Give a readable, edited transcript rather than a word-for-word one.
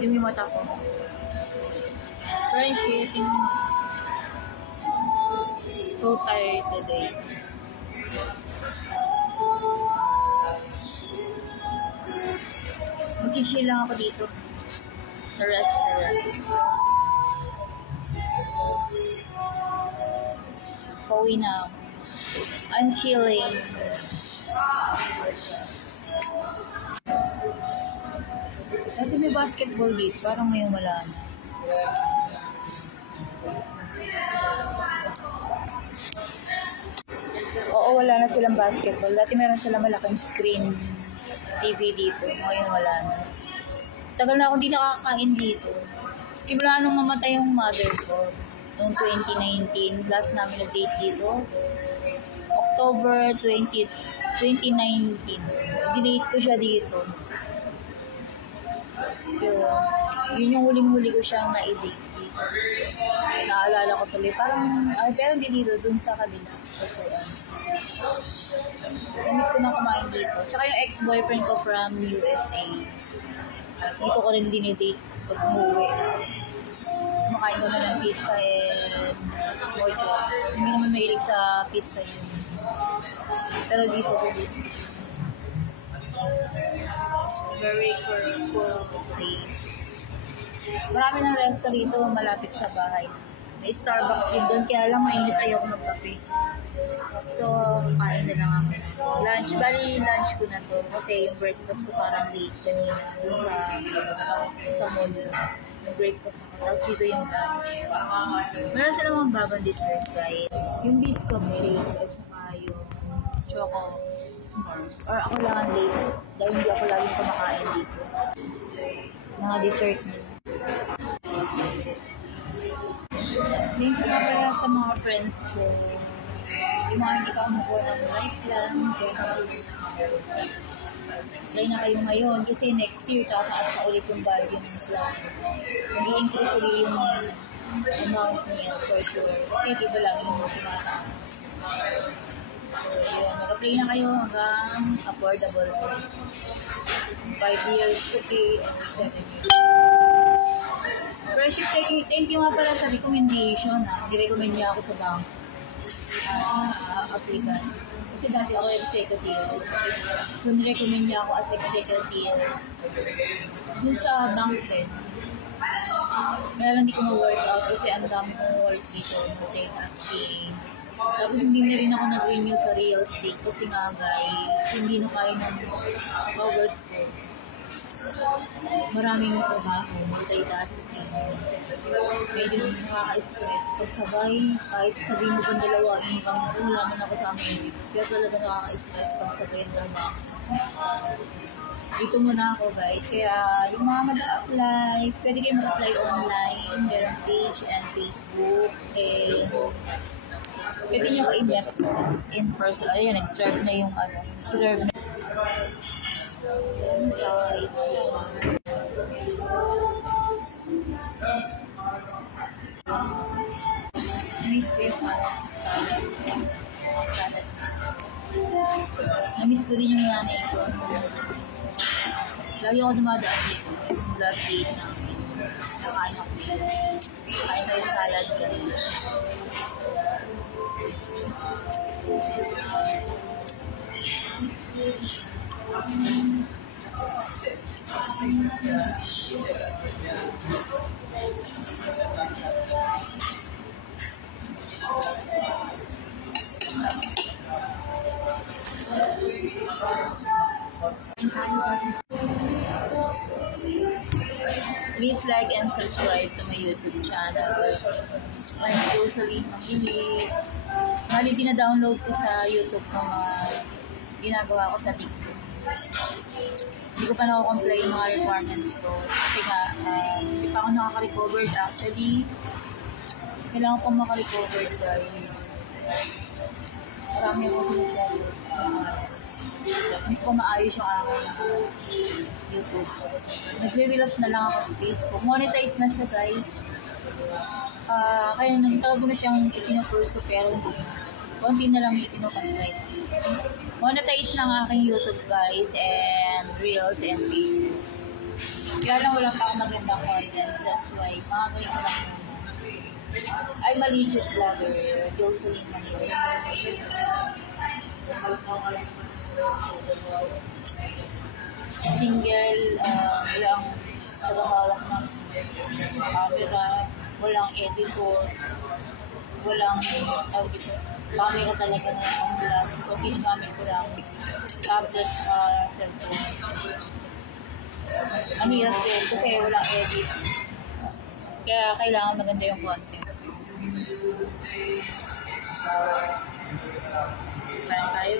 Yung mata ko. Friendship. So tired today. Mag-chill lang ako dito. Sa restaurant. Pauwi na. I'm chilling. Dati may basketball dito. Parang ngayon wala na. Oo, wala na silang basketball. Dati meron silang malaking screen TV dito. Ngayon wala na. Tagal na akong di nakakain dito. Simula nung mamatay yung mother ko. Noong 2019. Last namin nag-date dito. October 2019. Dinate ko siya dito. Yun yung huling-huli ko siyang na-date dito. Naalala ko tuloy. Parang, pero hindi dito, dun sa kabila. Kasi, namiss ko na kumain dito. Tsaka yung ex-boyfriend ko from USA. Dito ko rin dinidate pag umuwi. Makain ko na ng pizza and mochos. Hindi naman mahilig sa pizza yun. Pero dito ko din. Very cool place. Marami ng resto rito malapit sa bahay. May Starbucks din doon, kaya lang mainit ayoko magkape. So, kain na lang ako. Lunch, bali lunch ko na to. Kasi yung breakfast ko parang late kanina dun sa mall. Yung breakfast ko. Tapos dito yung lunch. Meron silang mga babang dessert, guys. Yung biscuit shake at saka yung choco s'mores. Or ako lang ang late. Dahil hindi ako laging kumakain dito. Mga dessert nila. Thank you nga sa mga friends ko. Yung mga hindi pa kumukuha ng lifeline. Try na kayo ngayon kasi next year tataas na ulit yung value ng plan. Mag-i-increase ulit yung amount niya for sure. Kasi diba lang yung tumataas. So yun, mag-apply na kayo hanggang affordable. 5 years to pay or 7 years. Friendship, thank you nga pala sa recommendation. Nirecommend niya ako sa bank. Applicant. Kasi dati ako executive. So, nirecommend niya ako as executive. Doon sa bank din. Kaya lang hindi ko ma-work out kasi ang dami kong work dito. Multitasking. Tapos hindi na rin ako nag-renew sa real estate kasi nga guys, hindi na kaya ng hours ko. Maraming trabaho, multitasking. Medyo nakaka-stress. Pag sabay, kahit sabihin mo kung dalawa, wala man ako sa amin. Kaya talaga nakaka-stress pag sabay ang trabaho. Dito muna ako guys. Kaya yung mga mag-apply, pwede kayo mag-apply online. Meron page and Facebook. And pwede nyo ko in person. Ayun, nag-serve na yung serve na. Sorry. Namiss ko din yung nanay ko. Lagi ako dumadaan dito. Last date namin. Nakain ako dito. Kain tayo salad guys. Please like and subscribe to my YouTube channel. I'm usually makinig. Bali, dina-download ko sa YouTube ng mga ginagawa ko sa TikTok. Hindi ko pa nako-comply yung mga requirements ko. Kasi nga, hindi pa ako nakaka-recovered actually. Kailangan ko maka-recovered guys. Marami ako sinufollow. Hindi ko maayos yung aking YouTube. Nagre-reels na lang ako sa Facebook. Monetize na siya guys. Kaya nagtago na siyang ipinapurso pero konti na lang ipinocontract. Monetize na ang aking YouTube guys and Reels and Facebook. Kaya lang wala pa akong magandang content. That's why, mga ganyan ko lang. I'm a legit vlogger. Jocelyn Manila. Single, walang tagahawak ng camera, walang editor, walang camera talaga na ang vlog. So, ginagamit ko lang tablet, cellphone. Ang hirap din kasi walang edit. Kaya kailangan maganda yung content. Kaya tayo.